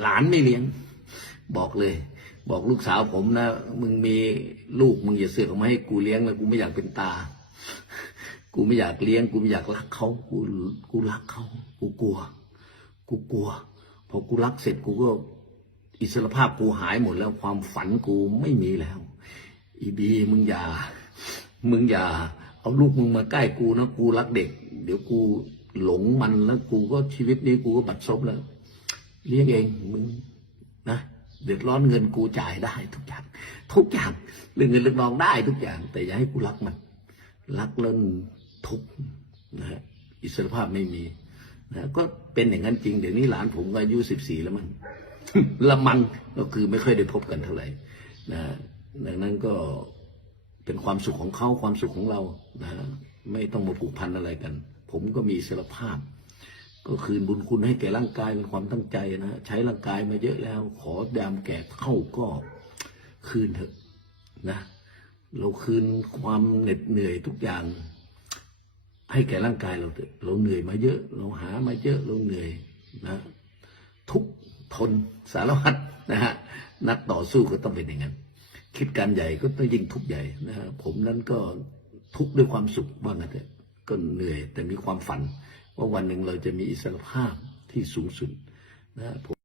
หลานไม่เลี้ยง บอกเลย บอกลูกสาวผมนะมึงมีลูกมึงอย่าเสือกมาให้กูเลี้ยงเลยกูไม่อยากเป็นตา กูไม่อยากเลี้ยง กูไม่อยากรักเขากูกูรักเขากูกลัว กูกลัวพอกูรักเสร็จกูก็อิสรภาพกูหายหมดแล้วความฝันกูไม่มีแล้ว อีบีมึงอย่า มึงอย่า เอาลูกมึงมาใกล้กูนะกูรักเด็ก เดี๋ยวกูหลงมันแล้วกูก็ชีวิตนี้กูก็บัดซบแล้ว เลี้ยงเองมึงนะเดือดร้อนเงินกูจ่ายได้ทุกอย่าง ทุกอย่างเรื่องเงินเรื่องทองได้ทุกอย่าง แต่อย่าให้กูรักมัน รักเรื่องทุกนะฮะอิสรภาพไม่มีนะก็เป็นอย่างนั้นจริงเดี๋ยวนี้หลานผมก็อายุสิบสี่แล้วมันละมังก็คือไม่ค่อยได้พบกันเท่าไหร่นะดังนั้นก็เป็นความสุขของเขาความสุขของเรานะไม่ต้องมาผูกพันอะไรกัน ผมก็มีอิสรภาพ ก็คืนบุญคุณให้แก่ร่างกายเป็นความตั้งใจนะใช้ร่างกายมาเยอะแล้ว ขอยามแก่เท่าก็คืนเถอะนะเราคืนความเหน็ดเหนื่อยทุกอย่าง ให้แก่ร่างกายเราเถอะเราเหนื่อยมาเยอะ เราหามาเยอะเราเหนื่อยนะทุกทนสารพัดนะฮะนักต่อสู้ก็ต้องเป็นอย่างนั้นคิดการใหญ่ก็ต้องยิ่งทุกข์ใหญ่นะฮะผมนั้นก็ทุกข์ด้วยความสุขว่างนเถอะก็เหนื่อยแต่มีความฝัน ว่าวันหนึ่งเราจะมีอิสรภาพที่สูงสุดนะผม